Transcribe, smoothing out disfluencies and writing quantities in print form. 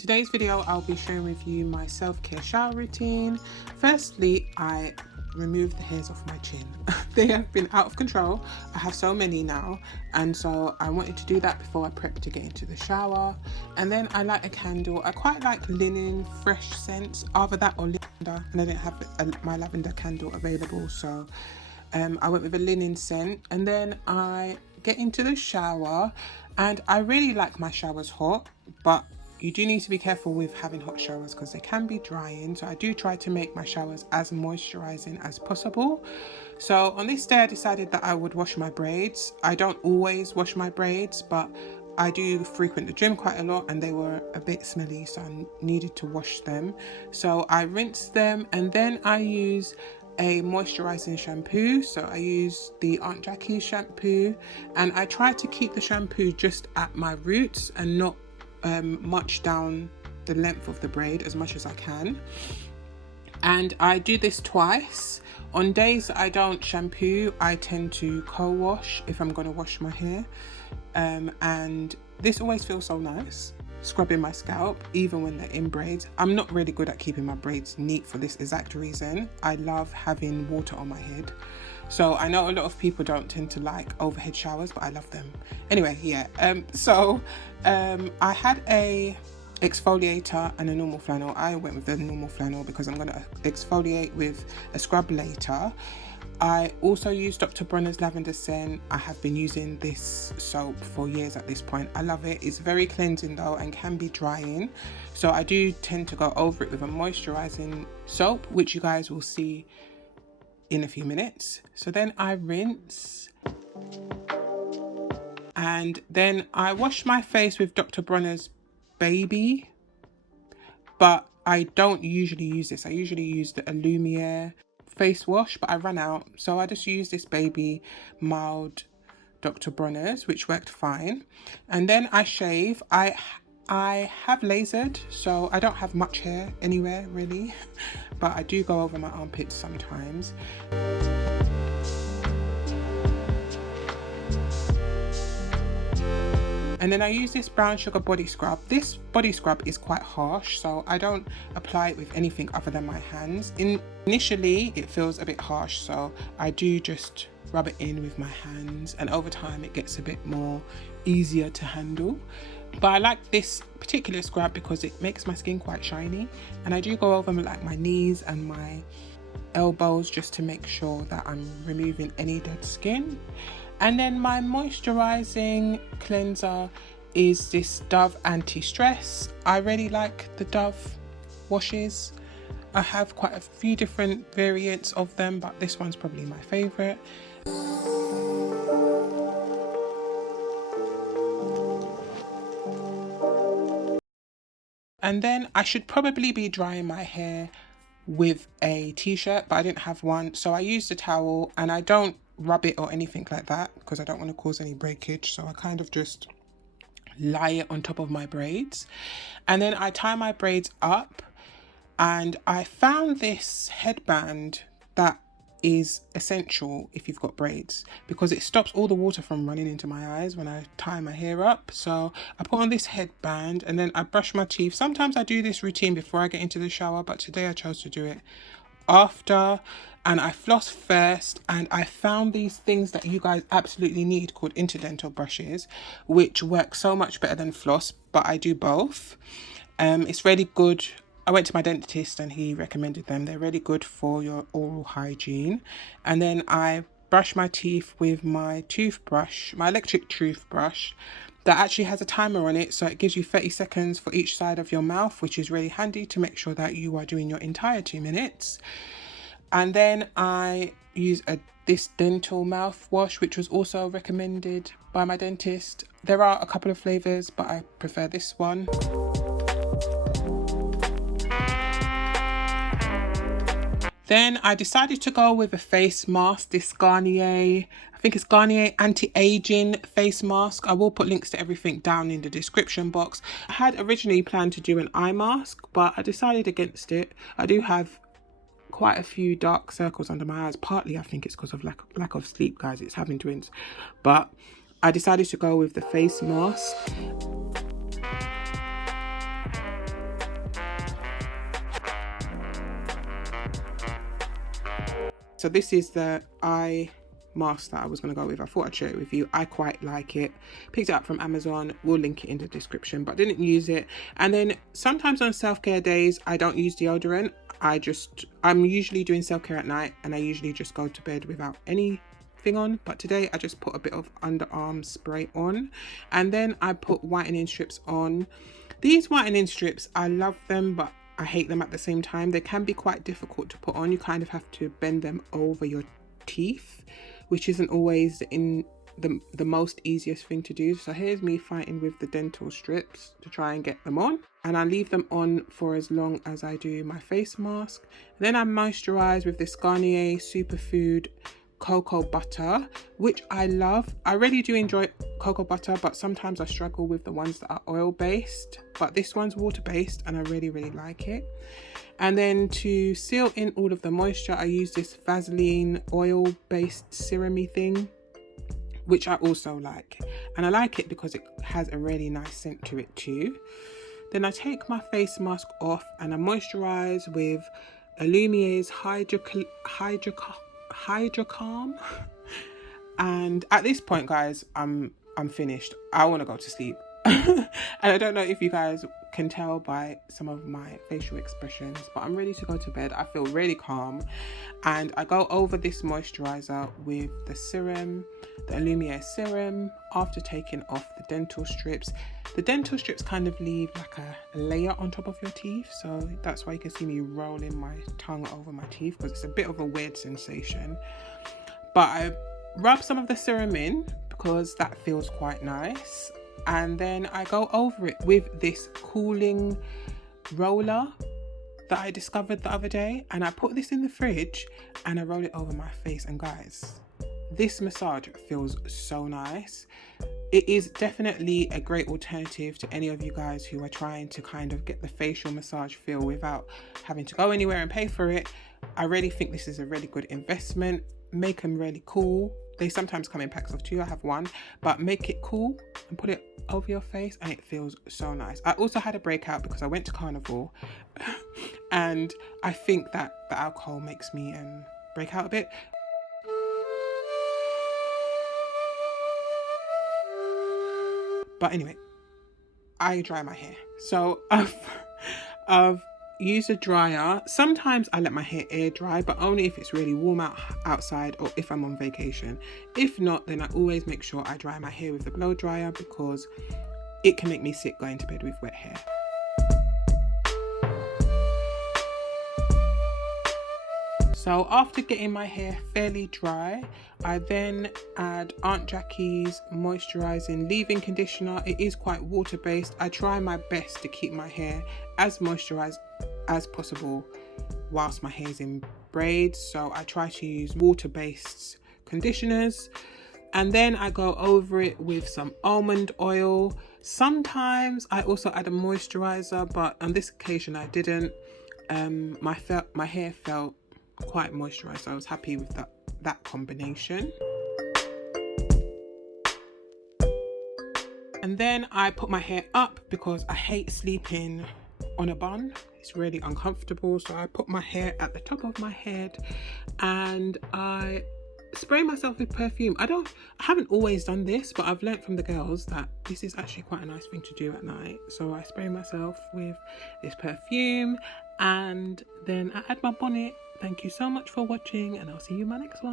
today's video, I'll be sharing with you my self-care shower routine. Firstly, I removed the hairs off my chin. They have been out of control. I have so many now, and so I wanted to do that before I prep to get into the shower. And then I light a candle. I quite like linen fresh scents, either that or lavender, and I didn't have my lavender candle available, so I went with a linen scent. And then I get into the shower, and I really like my showers hot, but you do need to be careful with having hot showers because they can be drying. So I do try to make my showers as moisturizing as possible. So on this day, I decided that I would wash my braids. I don't always wash my braids, but I do frequent the gym quite a lot, and they were a bit smelly, so I needed to wash them. So I rinsed them, and then I use a moisturizing shampoo. So I use the Aunt Jackie shampoo, and I try to keep the shampoo just at my roots and not much down the length of the braid as much as I can. And I do this twice. On days that I don't shampoo, I tend to co-wash if I'm going to wash my hair, and this always feels so nice, scrubbing my scalp even when they're in braids. I'm not really good at keeping my braids neat for this exact reason. I love having water on my head. So I know a lot of people don't tend to like overhead showers, but I love them. Anyway, yeah. I had a exfoliator and a normal flannel. I went with the normal flannel because I'm going to exfoliate with a scrub later. I also use Dr. Bronner'S lavender scent. I have been using this soap for years at this point. I love it. It's very cleansing though and can be drying. So I do tend to go over it with a moisturizing soap, which you guys will see in a few minutes. So then I rinse, and then I wash my face with Dr. Bronner's Baby, but I don't usually use this. I usually use the Alumier face wash, but I ran out, so I just use this Baby Mild Dr. Bronner's, which worked fine. And then I shave. I have lasered, so I don't have much hair anywhere really, but I do go over my armpits sometimes. And then I use this brown sugar body scrub. This body scrub is quite harsh, so I don't apply it with anything other than my hands. Initially, it feels a bit harsh, so I do just rub it in with my hands, and over time it gets a bit more easier to handle. But I like this particular scrub because it makes my skin quite shiny, and I do go over like my knees and my elbows just to make sure that I'm removing any dead skin. And then my moisturizing cleanser is this Dove Anti-Stress. I really like the Dove washes. I have quite a few different variants of them, but this one's probably my favorite. And then I should probably be drying my hair with a t-shirt, but I didn't have one, so I used a towel, and I don't rub it or anything like that because I don't want to cause any breakage, so I kind of just lie it on top of my braids. And then I tie my braids up, and I found this headband that is essential if you've got braids because it stops all the water from running into my eyes when I tie my hair up. So I put on this headband, and then I brush my teeth. Sometimes I do this routine before I get into the shower, but today I chose to do it after. And I floss first, and I found these things that you guys absolutely need called Interdental brushes, which work so much better than floss, but I do both. It's really good. I went to my dentist and he recommended them. They're really good for your oral hygiene. And then I brush my teeth with my toothbrush, my electric toothbrush that actually has a timer on it, so it gives you 30 seconds for each side of your mouth, which is really handy to make sure that you are doing your entire 2 minutes. And then I use this dental mouthwash, which was also recommended by my dentist. There are a couple of flavors, but I prefer this one. Then I decided to go with a face mask, this Garnier, I think it's Garnier Anti-Aging face mask. I will put links to everything down in the description box. I had originally planned to do an eye mask, but I decided against it. I do have quite a few dark circles under my eyes. Partly I think it's because of lack of sleep, guys. It's having twins. But I decided to go with the face mask. So this is the eye mask that I was going to go with. I thought I'd share it with you. I quite like it. Picked it up from Amazon. We'll link it in the description, but didn't use it. And then sometimes on self-care days, I don't use deodorant. I'm usually doing self-care at night, and I usually just go to bed without anything on. But today I just put a bit of underarm spray on, and then I put whitening strips on. These whitening strips, I love them, but I hate them at the same time. They can be quite difficult to put on. You kind of have to bend them over your teeth, which isn't always in the most easiest thing to do. So here's me fighting with the dental strips to try and get them on, and I leave them on for as long as I do my face mask. Then I moisturize with this Garnier Superfood cocoa butter, which I love. I really do enjoy cocoa butter, but sometimes I struggle with the ones that are oil based, but this one's water based and I really like it. And then to seal in all of the moisture, I use this Vaseline oil based serum-y thing, which I also like, and I like it because it has a really nice scent to it too. Then I take my face mask off and I moisturize with Alumier's HydraCalm. And at this point, guys, I'm finished. I want to go to sleep. And I don't know if you guys can tell by some of my facial expressions, but I'm ready to go to bed. I feel really calm, and I go over this moisturizer with the serum, the Alumier serum, after taking off the dental strips. The dental strips kind of leave like a layer on top of your teeth, so that's why you can see me rolling my tongue over my teeth, because it's a bit of a weird sensation. But I rub some of the serum in because that feels quite nice, and then I go over it with this cooling roller that I discovered the other day, and I put this in the fridge and I roll it over my face. And guys, this massage feels so nice. It is definitely a great alternative to any of you guys who are trying to kind of get the facial massage feel without having to go anywhere and pay for it. I really think this is a really good investment. Make them really cool. They sometimes come in packs of 2. I have 1, but make it cool and put it over your face and it feels so nice. I also had a breakout because I went to Carnival and I think that the alcohol makes me break out a bit. But anyway, I dry my hair. So I've used a dryer. Sometimes I let my hair air dry, but only if it's really warm outside or if I'm on vacation. If not, then I always make sure I dry my hair with the blow dryer because it can make me sick going to bed with wet hair. So after getting my hair fairly dry, I then add Aunt Jackie's moisturising leave-in conditioner. It is quite water-based. I try my best to keep my hair as moisturised as possible whilst my hair is in braids. So I try to use water-based conditioners. And then I go over it with some almond oil. Sometimes I also add a moisturiser, but on this occasion I didn't. My hair felt quite moisturized, so I was happy with that combination. And then I put my hair up because I hate sleeping on a bun. It's really uncomfortable, so I put my hair at the top of my head and I spray myself with perfume. I haven't always done this, but I've learnt from the girls that this is actually quite a nice thing to do at night. So I spray myself with this perfume and then I add my bonnet. Thank you so much for watching, and I'll see you in my next one.